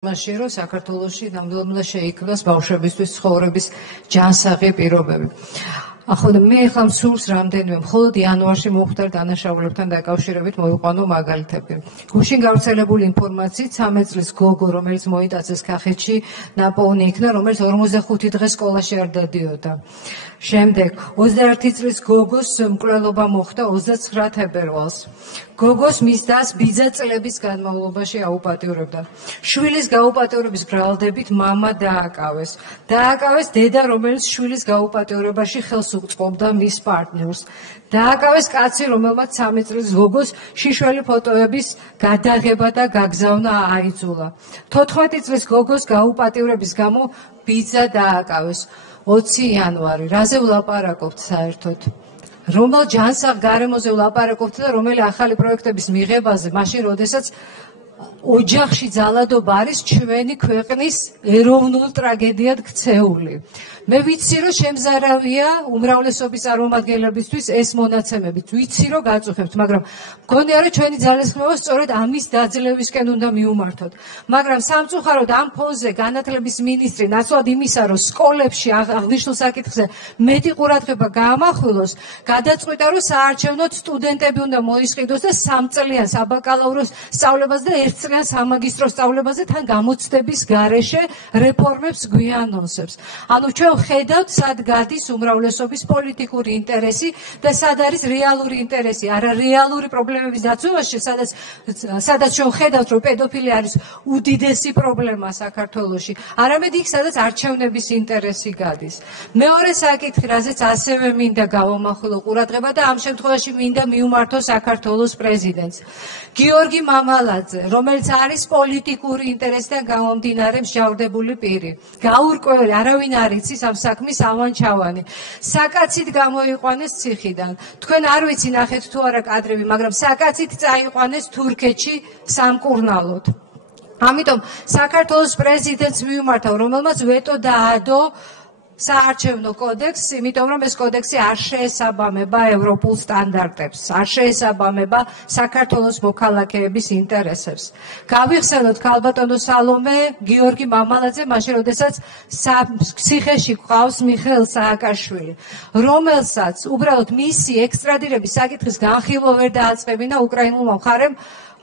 მაშინ რომ საქართველოში ნამდვილად შეიქმნას ბავშვებისთვის ცხოვრების ჯანსაღი პირობები. ახლა მე ახლა სურს რამდენიმე მხოლოდ იანვარში მოხდა დანაშაულებთან დაკავშირებით მოვიყვანო მაგალითები. გუშინ გავრცელებული ინფორმაციით 13 წლის გოგო, რომელიც მოიტაცეს კახეთში, ნაპოვნი იქნა, რომელიც 45 დღე სკოლაში არ დადიოდა. შემდეგ 21 წლის გოგოს მკვლელობა მოხდა 29 თებერვალს. გოგოს მის დას ბიძა წლების განმავლობაში აუპატიურებდა. შვილის გაუპატიურების ბრალდებით მამა დააკავეს. დააკავეს დედა, რომელიც შვილის გაუპატიურებაში ხელს უწყობდა მის პარტნიორს. დააკავეს კაცი, რომელმაც 13 წლის გოგოს შიშველი ფოტოების გადაღება და გაგზავნა აიძულა. 14 წლის გოგოს გაუპატიურების გამო ბიძა დააკავეს. 20 იანვარი. რაზე ვლაპარაკობთ საერთოდ? რომელ ჯანსაღ გარემოზე ვლაპარაკობთ და რომელი ახალი პროექტების მიღებაზე, მაშინ როდესაც ოჯახში ძალადობა არის ჩვენი ქვეყნის ეროვნულ ტრაგედიად ქცეული. მე ვიცი, რომ შემზარავია უმრავლესობის წარმომადგენლებისთვის ეს მონაცემები. ვიცი, რომ გაწუხებთ, მაგრამ მგონია, რომ ჩვენი ძალისხმევა სწორედ ამის დაძლევისკენ უნდა მიუმართოთ. მაგრამ სამწუხაროდ ამ ფონზე განათლების მინისტრი ნაცვლად იმისა, რომ სკოლებში აღნიშნულ საკითხზე მეტი ყურადღება გაამახვილოს, გადაწყვიტა, რომ საარჩევნოდ სტუდენტები უნდა მოისყიდოს და 3 წლიან საბაკალავრო სწავლებაზე და 1 წლიან სამაგისტრო სწავლებაზე თან გამოცდების გარეშე რეფორმებს გვიანონსებს. ანუ ჩვენ ხედავთ, სად გადის უმრავლესობის პოლიტიკური ინტერესი და სად არის რეალური ინტერესი. არა რეალური პრობლემების დაცვაში, სადაც ჩვენ ხედავთ, რომ პედოფილია არის უდიდესი პრობლემა საქართველოში. არამედ იქ, სადაც არჩევნების ინტერესი გადის. მეორე საკითხი, რაზეც ასევე მინდა გავამახვილო ყურადღება და ამ შემთხვევაში მინდა მიუმართო საქართველოს პრეზიდენტს. გიორგი მამალაძე, რომელიც არის პოლიტიკური ინტერესიდან გამომდინარე მსჯავრდებული პირი. გაურკვეველი, არავინ არ იცის ამ საქმის ავანჩავანი. საკაცით გამოიყვანეს ციხიდან. თქვენ არ ვიცი ნახეთ თუ არა კადრები, მაგრამ საკაცით წაიყვანეს თურქეთში სამკურნალოდ. ამიტომ საქართველოს პრეზიდენტს მიუმართავ, რომელმაც ვეტო დაადო საარჩევნო კოდექსს, იმიტომ რომ ეს კოდექსი არ შეესაბამება ევროპულ სტანდარტებს, არ შეესაბამება საქართველოს მოქალაქეების ინტერესებს. გავიხსენოთ ქალბატონო სალომე გიორგი მამალაძე, მაშინ როდესაც ციხეში გვყავს მიხეილ სააკაშვილი, რომელსაც უბრალოდ მისი ექსტრადირების საკითხის განხილვა ვერ დააწყებინა უკრაინულმა მხარემ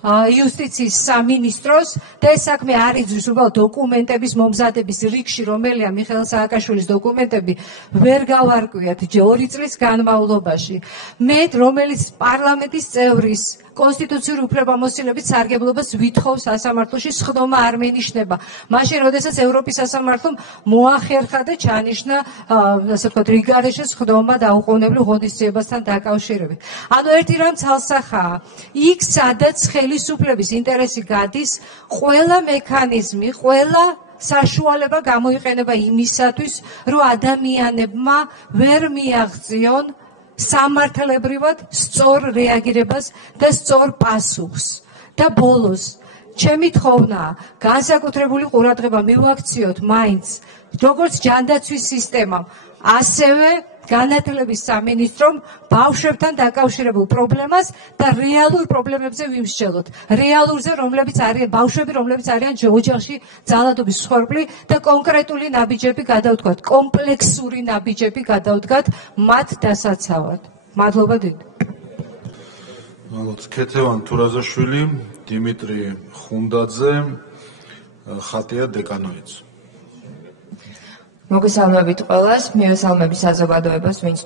იუსტიციის სამინისტროს და ეს საქმე არ იძლის უბრალოდ დოკუმენტების მომზადების რიგში, რომელია მიხეილ სააკაშვილის დოკუმენტები, ვერ გავარკვიათ 2 წლის განმავლობაში. მე, რომელიც პარლამენტის წევრის კონსტიტუციური უფლებამოსილებით სარგებლობას ვითხოვ სასამართლოში, სხდომა არ მენიშნება. მაშინ, როდესაც ევროპის სასამართლომ მოახერხა და ჩანიშნა, ასე ვთქვათ, რიგარეშე სხდომა დაუყოვნებლივ ღონისძიებასთან დაკავშირებით. ანუ ერთი რამ ცალსახაა. იქ, სადაც ხელისუფლების ინტერესი გადის, ყველა მექანიზმი, ყველა საშუალება გამოიყენება იმისათვის, რომ ადამიანებმა ვერ მიაღწიონ სამართლებრივად სწორ რეაგირებას და სწორ პასუხს. და ბოლოს, ჩემი თხოვნაა, განსაკუთრებული ყურადღება მივაქციოთ მაინც, როგორც ჯანდაცვის სისტემამ, ასევე განათლების სამინისტრომ ბავშვებთან დაკავშირებულ პრობლემას და რეალურ პრობლემებზე ვიმსჯელოთ. რეალურზე, რომლებიც არიან ბავშვები, რომლებიც არიან ოჯახში ძალადობის მსხვერპლი და კონკრეტული ნაბიჯები გადავდგათ, კომპლექსური ნაბიჯები გადავდგათ მათ დასაცავად. მადლობა დიდი. ქეთევან თურაზაშვილი, დიმიტრი ხუნდაძე, ხატია დეკანოიც. მოგესალმებით ყველას, მივესალმები საზოგადოებას, ვინც